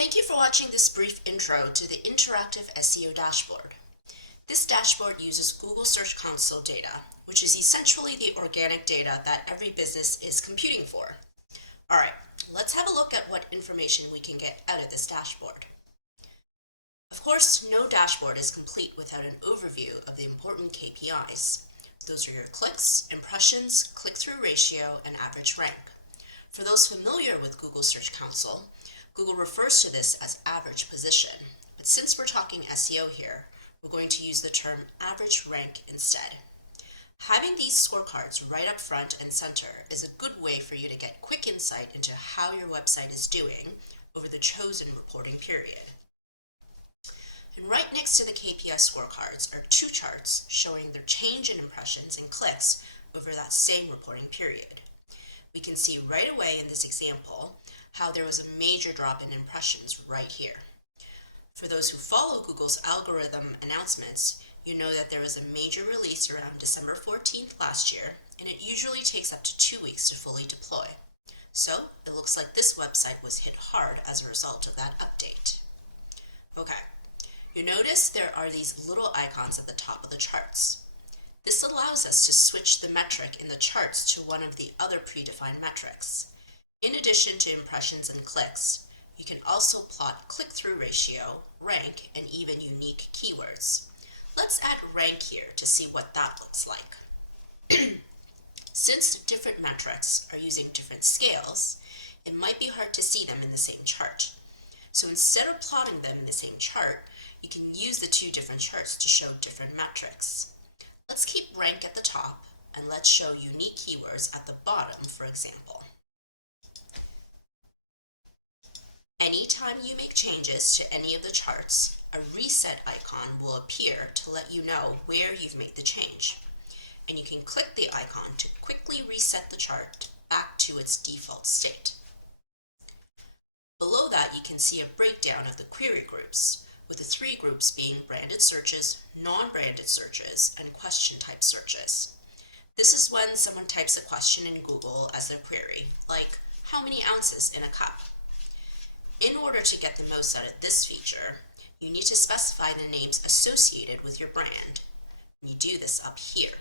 Thank you for watching this brief intro to the interactive SEO dashboard. This dashboard uses Google Search Console data, which is essentially the organic data that every business is computing for. Alright, let's have a look at what information we can get out of this dashboard. Of course, no dashboard is complete without an overview of the important KPIs. Those are your clicks, impressions, click-through ratio, and average rank. For those familiar with Google Search Console, Google refers to this as average position, but since we're talking SEO here, we're going to use the term average rank instead. Having these scorecards right up front and center is a good way for you to get quick insight into how your website is doing over the chosen reporting period. And right next to the KPI scorecards are two charts showing their change in impressions and clicks over that same reporting period. We can see right away in this example how there was a major drop in impressions right here. For those who follow Google's algorithm announcements, you know that there was a major release around December 14th last year, and it usually takes up to 2 weeks to fully deploy. So it looks like this website was hit hard as a result of that update. Okay, you notice there are these little icons at the top of the charts. This allows us to switch the metric in the charts to one of the other predefined metrics. In addition to impressions and clicks, you can also plot click-through ratio, rank, and even unique keywords. Let's add rank here to see what that looks like. Since different metrics are using different scales, it might be hard to see them in the same chart. So instead of plotting them in the same chart, you can use the two different charts to show different metrics. Let's keep rank at the top, and let's show unique keywords at the bottom, for example. Anytime you make changes to any of the charts, a reset icon will appear to let you know where you've made the change. And you can click the icon to quickly reset the chart back to its default state. Below that, you can see a breakdown of the query groups, with the three groups being branded searches, non-branded searches, and question type searches. This is when someone types a question in Google as their query, like, how many ounces in a cup? In order to get the most out of this feature, you need to specify the names associated with your brand. You do this up here.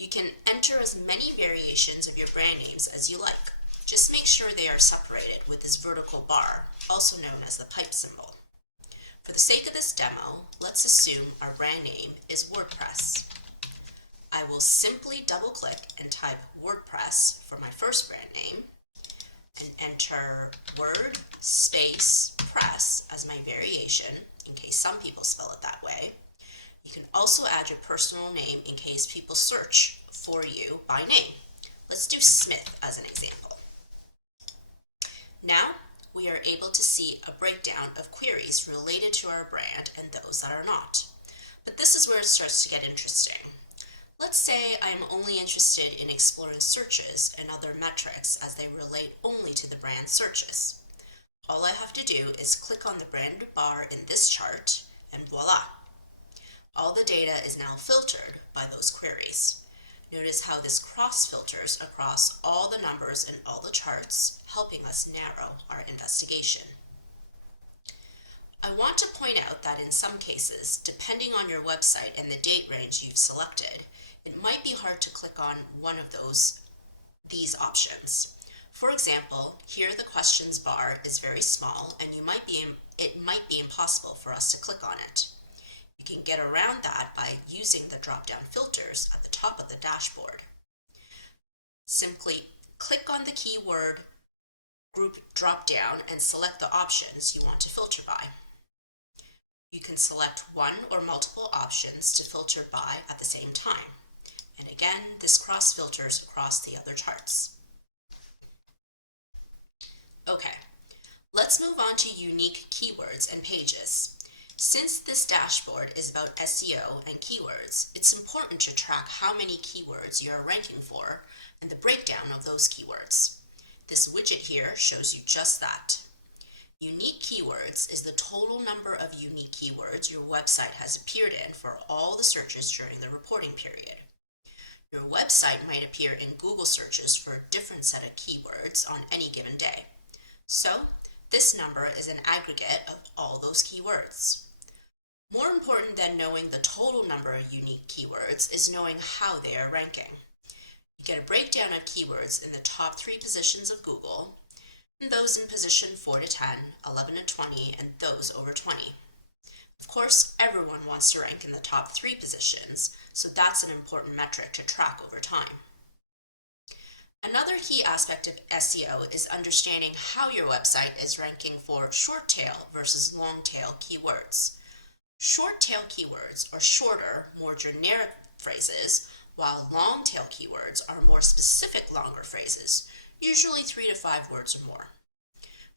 You can enter as many variations of your brand names as you like. Just make sure they are separated with this vertical bar, also known as the pipe symbol. For the sake of this demo, let's assume our brand name is WordPress. I will simply double-click and type WordPress for my first brand name, and enter word space press as my variation, in case some people spell it that way. You can also add your personal name in case people search for you by name. Let's do Smith as an example. Now we are able to see a breakdown of queries related to our brand and those that are not. But this is where it starts to get interesting. Let's say I'm only interested in exploring searches and other metrics as they relate only to the brand searches. All I have to do is click on the brand bar in this chart, and voila! All the data is now filtered by those queries. Notice how this cross-filters across all the numbers in all the charts, helping us narrow our investigation. I want to point out that in some cases, depending on your website and the date range you've selected, it might be hard to click on one of these options. For example, here the questions bar is very small and it might be impossible for us to click on it. You can get around that by using the Dropdown Filters at the top of the dashboard. Simply click on the keyword group drop-down and select the options you want to filter by. You can select one or multiple options to filter by at the same time. And again, this cross-filters across the other charts. Okay, let's move on to unique keywords and pages. Since this dashboard is about SEO and keywords, it's important to track how many keywords you are ranking for and the breakdown of those keywords. This widget here shows you just that. Unique keywords is the total number of unique keywords your website has appeared in for all the searches during the reporting period. Your website might appear in Google searches for a different set of keywords on any given day. So This number is an aggregate of all those keywords. More important than knowing the total number of unique keywords is knowing how they are ranking. You get a breakdown of keywords in the top 3 positions of Google, and those in position 4 to 10, 11 to 20, and those over 20. Of course, everyone wants to rank in the top 3 positions, so that's an important metric to track over time. Another key aspect of SEO is understanding how your website is ranking for short tail versus long tail keywords. Short tail keywords are shorter, more generic phrases, while long tail keywords are more specific, longer phrases, usually 3 to 5 words or more.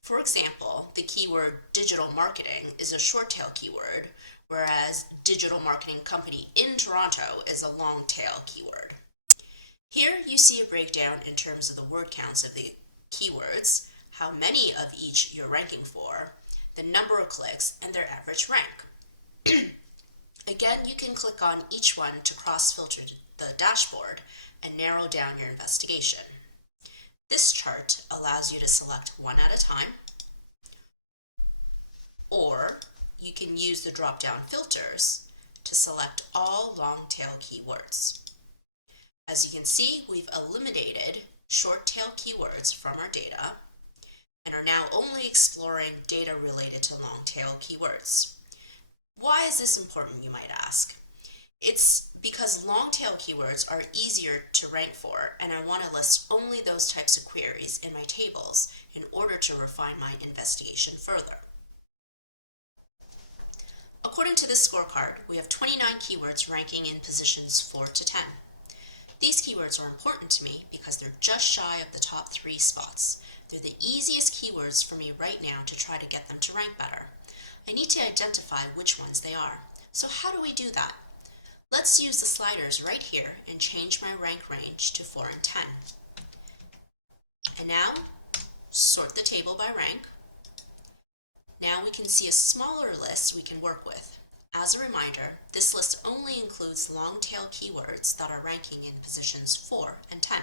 For example, the keyword digital marketing is a short tail keyword, whereas digital marketing company in Toronto is a long tail keyword. Here you see a breakdown in terms of the word counts of the keywords, how many of each you're ranking for, the number of clicks, and their average rank. Again, you can click on each one to cross-filter the dashboard and narrow down your investigation. This chart allows you to select one at a time, or you can use the Dropdown Filters to select all long-tail keywords. As you can see, we've eliminated short-tail keywords from our data and are now only exploring data related to long-tail keywords. Why is this important, you might ask? It's because long-tail keywords are easier to rank for, and I want to list only those types of queries in my tables in order to refine my investigation further. According to this scorecard, we have 29 keywords ranking in positions 4 to 10. These keywords are important to me because they're just shy of the top 3 spots. They're the easiest keywords for me right now to try to get them to rank better. I need to identify which ones they are. So how do we do that? Let's use the sliders right here and change my rank range to 4 and 10. And now, sort the table by rank. Now we can see a smaller list we can work with. As a reminder, this list only includes long-tail keywords that are ranking in positions 4 and 10.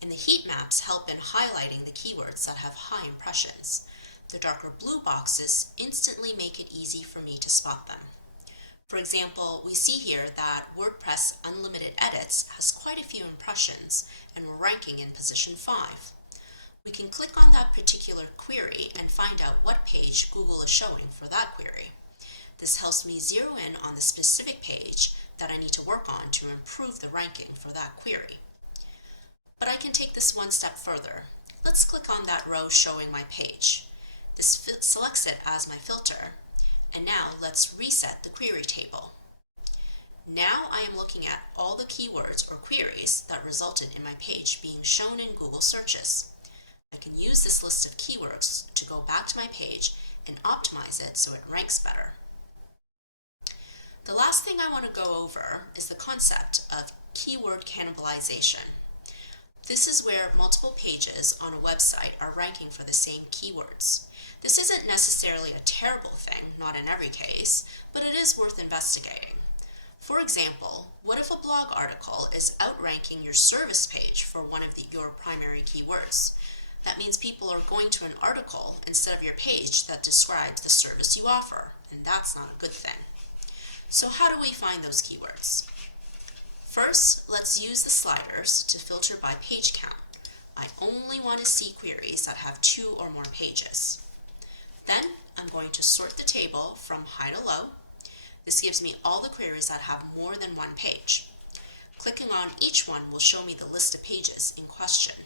And the heat maps help in highlighting the keywords that have high impressions. The darker blue boxes instantly make it easy for me to spot them. For example, we see here that WordPress Unlimited Edits has quite a few impressions and we're ranking in position 5. We can click on that particular query and find out what page Google is showing for that query. This helps me zero in on the specific page that I need to work on to improve the ranking for that query. But I can take this one step further. Let's click on that row showing my page. This selects it as my filter, and now let's reset the query table. Now I am looking at all the keywords or queries that resulted in my page being shown in Google searches. I can use this list of keywords to go back to my page and optimize it so it ranks better. The last thing I want to go over is the concept of keyword cannibalization. This is where multiple pages on a website are ranking for the same keywords. This isn't necessarily a terrible thing, not in every case, but it is worth investigating. For example, what if a blog article is outranking your service page for one of your primary keywords? That means people are going to an article instead of your page that describes the service you offer, and that's not a good thing. So how do we find those keywords? First, let's use the sliders to filter by page count. I only want to see queries that have 2 or more pages. Then I'm going to sort the table from high to low. This gives me all the queries that have more than 1 page. Clicking on each one will show me the list of pages in question.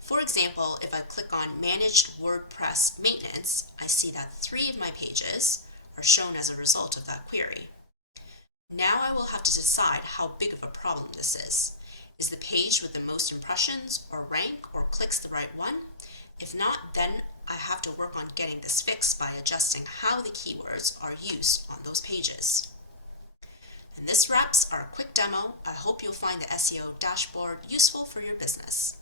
For example, if I click on Manage WordPress Maintenance, I see that 3 of my pages are shown as a result of that query. Now I will have to decide how big of a problem this is. Is the page with the most impressions or rank or clicks the right one? If not, then I have to work on getting this fixed by adjusting how the keywords are used on those pages. And this wraps our quick demo. I hope you'll find the SEO dashboard useful for your business.